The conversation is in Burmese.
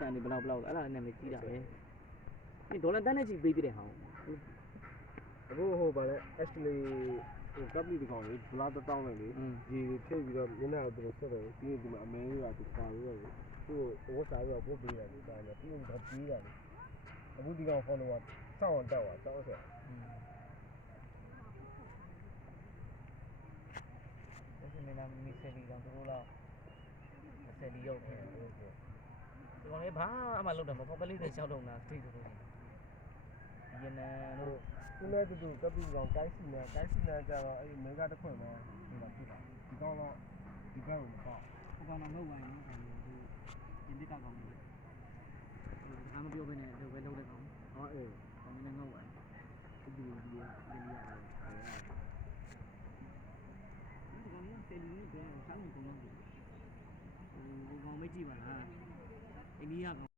တန်နေဘလောက်အဲ့ဒါနာမည်ကြီးတာပဲဒီဒေါ်လာတန်းနဲ့ချီပေးပြတဲ့ဟောင်း အခုဟိုဗာလဲ actually ဟိုကပ်လီဒီကောင်လေးဘလာတောင်းလိုက်လေဒီထိပ်ပြီးတော့မျက်နှာကိုသူဆက်တယ်ပြီးရင်ဒီမှာအမဲလေးကသူခွာပြီးတော့လေသူ့ကိုဝတ်စားပြီးတော့ပို့ပေးတယ်လေဒါနဲ့ပြီးရင်တော့ပြီးတယ်လေအခုဒီကောင် follower စောင့်အောင်တက်သွားစောင့်ဆက်ဒီနေ့နာမီဆယ်လီတော့သူတို့လောက်ဆယ်လီရောက်နေတယ်လို့ပြောဒီကောင်လေးဘာမှလုပ်တယ်မဟုတ်ကလေးတွေရှောက်တော့တာသိသူတို့ရနန်တို့ သူလည်းတူကပ်လီကောင်ကိုင်းစီနေကြတော့အဲ့ဒီမင်းကတစ်ခွန်းပဲဒီမှာဖြစ်တာဒီကောင်တော့ဒီကောင်ကိုမပေါ့ ဟိုကောင်တော့မဟုတ်ပါဘူးနော်ဒီရင်တစ်ကောင်လေးအားမပြောဘဲနဲ့တော့ပဲလုပ်တဲ့ကောင် ဟောအေး ကောင်လေးငေါ့ပါဒီရတယ်ဒီကောင်လေးဆယ်လီနဲ့ပဲဆောင်းနေကုန်တော့ဒီကောင်မကြည့်ပါလားအိန္ဒိယကောင်